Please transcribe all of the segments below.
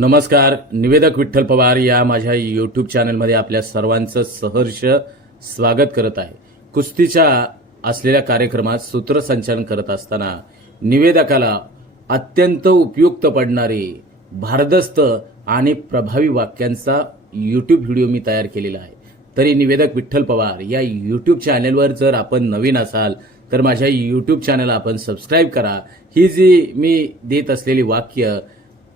नमस्कार निवेदक विठ्ठल पवार या माझ्या यूट्यूब चॅनलमध्ये आपल्या सर्वांचं सहर्ष स्वागत करत आहे. कुस्तीच्या असलेल्या कार्यक्रमात सूत्रसंचालन करत असताना निवेदकाला अत्यंत उपयुक्त पडणारी भारदस्त आणि प्रभावी वाक्यांचा यूट्यूब व्हिडिओ मी तयार केलेला आहे. तरी निवेदक विठ्ठल पवार या यूट्यूब चॅनलवर जर आपण नवीन असाल तर माझ्या यूट्यूब चॅनल आपण सबस्क्राईब करा. ही जी मी देत असलेली वाक्य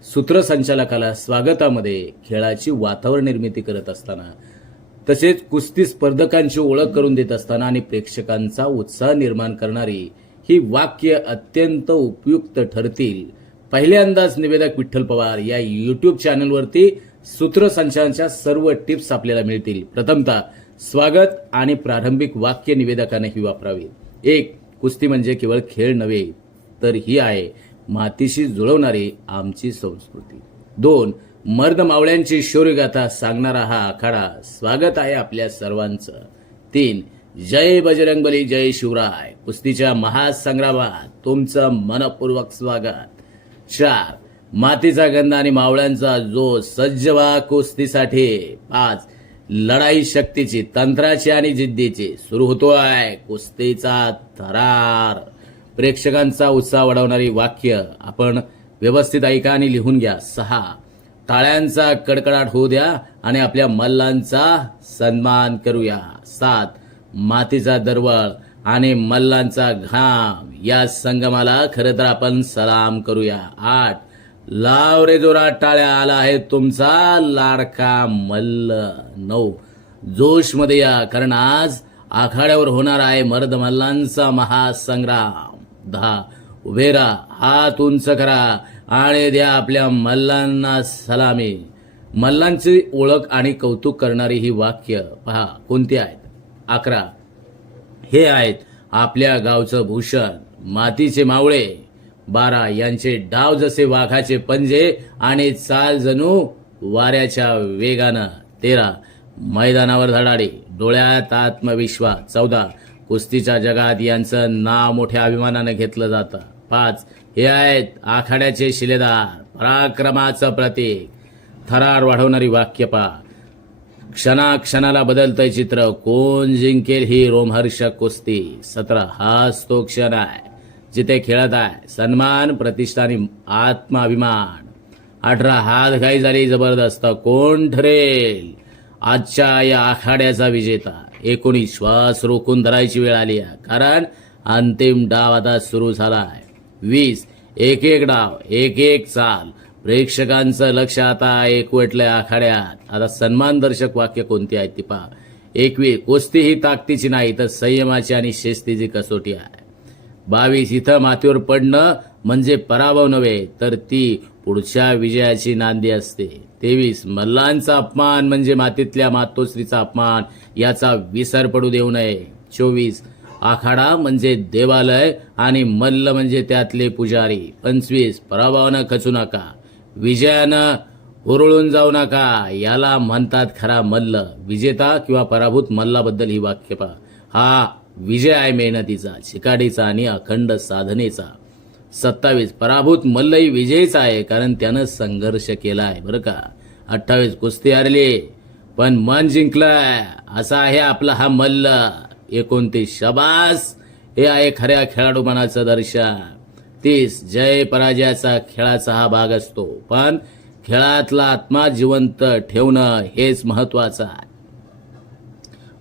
सूत्रसंचालकाला स्वागतामध्ये खेळाची वातावरण निर्मिती करत असताना तसेच कुस्ती स्पर्धकांची ओळख करून देत असताना आणि प्रेक्षकांचा उत्साह निर्माण करणारी ही वाक्य अत्यंत उपयुक्त ठरतील. पहिल्यांदाच निवेदक विठ्ठल पवार या युट्यूब चॅनलवरती सूत्रसंचालनाच्या सर्व टिप्स आपल्याला मिळतील. प्रथमतः स्वागत आणि प्रारंभिक वाक्य निवेदकाने ही वापरावी. एक कुस्ती म्हणजे केवळ खेळ नव्हे तर ही आहे. मातीशी जुळवणारी आमची संस्कृती. दोन मर्द मावळ्यांची शौर्यगाथा सांगणारा हा आखाडा स्वागत आहे आपल्या सर्वांचं. तीन जय बजरंगबली जय शिवराय. कुस्तीच्या महासंग्रामात तुमचं मनपूर्वक स्वागत. चार मातीचा गंध आणि मावळ्यांचा जो सज्ज व्हा कुस्तीसाठी. पाच लढाई शक्तीची तंत्राची आणि जिद्दीची सुरू होतोय कुस्तीचा थरार. प्रेक्षकांचा उत्साह वाढवणारी वाक्य आपण व्यवस्थित ऐका आणि लिहून घ्या. सहा. टाळ्यांचा कडकडाट होऊ द्या आणि आपल्या मल्लांचा सन्मान करूया. सात. मातीचा दरवळ आणि मल्लांचा घाम. या संगमाला खरं तर आपण सलाम करूया. आठ. लाव रे जोरात टाळ्या आला आहे तुमचा लाडका मल्ल. नऊ. जोशमध्ये या कारण आज आखाड्यावर होणार आहे मर्द मल्लांचा महासंग्राम. दहा. उभे राहा. हात उंच करा आणि द्या आपल्या मल्लांना सलामी. मल्लांची ओळख आणि कौतुक करणारी ही वाक्य पहा कोणती आहेत? अकरा. हे आहेत आपल्या गावचं भूषण मातीचे मावळे. बारा. यांचे डाव जसे वाघाचे पंजे आणि चाल जणू वाऱ्याच्या वेगानं. तेरा. मैदानावर धडाडी डोळ्यात आत्मविश्वास. चौदा. कुस्तीच्या जगात यांचं नाव मोठ्या अभिमानानं घेतलं जातं. पाच हे आहेत आखाड्याचे शिलेदार पराक्रमाचं प्रतीक. थरार वाढवणारी वाक्यपा क्षणाक्षणाला बदलतंय चित्र. कोण जिंकेल ही रोमहर्षक कुस्ती? सतरा हाच तो क्षण आहे. जिथे खेळत आहे सन्मान प्रतिष्ठा आणि आत्माभिमान. अठरा हात घाई झाली जबरदस्त. कोण ठरेल आजच्या या आखाड्याचा विजेता? एकोणीस श्वास रोखून धरायची वेळ आली आहे. कारण अंतिम डाव आता सुरू झाला आहे वीस एक एक डाव एक एक चाल. प्रेक्षकांचं लक्ष आता एकवटलं आखाड्यात. आता सन्मानदर्शक वाक्य कोणती आहेत ती पहा. एकवीस कुस्ती ही ताकदीची नाही तर संयमाची आणि शिस्तीची कसोटी आहे. बावीस इथं मातीवर पडणं म्हणजे पराभव नव्हे तर ती पुढच्या विजयाची नांदी असते. तेवीस मल्लांचा अपमान म्हणजे मातीतल्या मातोश्रीचा अपमान. याचा विसर पडू देऊ नये. चोवीस आखाडा म्हणजे देवालय आणि मल्ल म्हणजे त्यातले पुजारी. पंचवीस पराभवानं खचू नका. विजयानं हुरळून जाऊ नका. याला म्हणतात खरा मल्ल. विजेता किंवा पराभूत मल्लाबद्दल ही वाक्य पहा. हा विजय आहे मेहनतीचा चिकाडीचा आणि अखंड साधनेचा. सत्तावीस. पराभूत मल्लही विजयीच आहे कारण त्यानं संघर्ष केला आहे बरं का? अठ्ठावीस कुस्ती हरली पण मन जिंकलंय. असा आहे आपला हा मल्ल. एकोणतीस शबास! हे आहे खऱ्या खेळाडू मनाचं दर्शन. तीस जय पराजयाचा खेळाचा हा भाग असतो पण खेळातला आत्मा जिवंत ठेवणं हेच महत्वाचं आहे.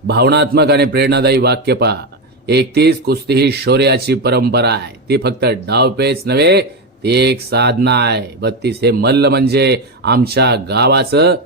भावनात्मक आणि प्रेरणादायी वाक्य पहा. एकतीस कुस्ती ही शौर्याची परंपरा आहे. ती फक्त डावपेच नव्हे ती एक साधना आहे. बत्तीस हे मल्ल म्हणजे आमच्या गावाचं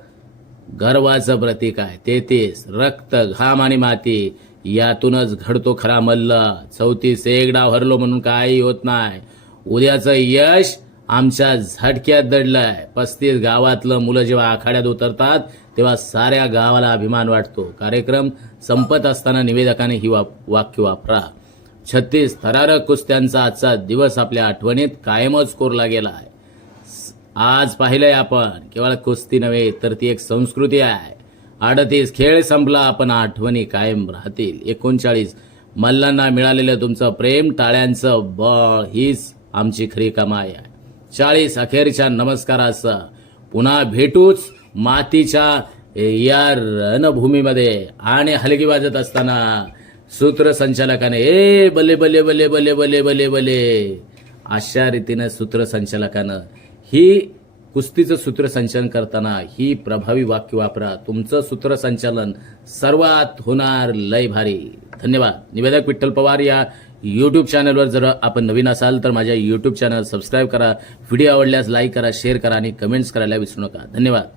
गर्वाचं प्रतीक आहे. तेहतीस रक्त घाम आणि माती यातूनच घडतो खरा मल्ल. चौतीस एक डाव हरलो म्हणून काही होत नाही. उद्याचं यश आमच्या झटक्यात दडलंय. पस्तीस गावातलं मुलं जेव्हा आखाड्यात उतरतात तेव्हा साऱ्या गावाला अभिमान वाटतो. कार्यक्रम संपत असताना निवेदकाने ही वा वाक्य वापरा. छत्तीस थरारक कुस्त्यांचा आजचा दिवस आपल्या आठवणीत कायमच कोरला गेला आहे आज पाहिलंय आपण केवळ कुस्ती नव्हे तर ती एक संस्कृती आहे. अडतीस खेळ संपला आपण आठवणी कायम राहतील. एकोणचाळीस मल्लांना मिळालेलं तुमचं प्रेम टाळ्यांचं बळ हीच आमची खरी कमाई आहे. चाळीस अखेरच्या नमस्कारासह पुन्हा भेटूच. मातीच्या या रणभूमीमध्ये आणि हलगी वाजत असताना सूत्रसंचालकाने ए बले बले बले बले बले बले बले. अशा रीतीनं सूत्रसंचालकानं ही कुस्तीचं सूत्रसंचालन करताना ही प्रभावी वाक्य वापरा. तुमचं सूत्रसंचालन सर्वात होणार लय भारी. धन्यवाद. निवेदक विठ्ठल पवार या यूट्यूब चॅनलवर जर आपण नवीन असाल तर माझ्या यूट्यूब चॅनल सबस्क्राईब करा. व्हिडिओ आवडल्यास लाईक करा शेअर करा आणि कमेंट्स करायला विसरू नका. धन्यवाद.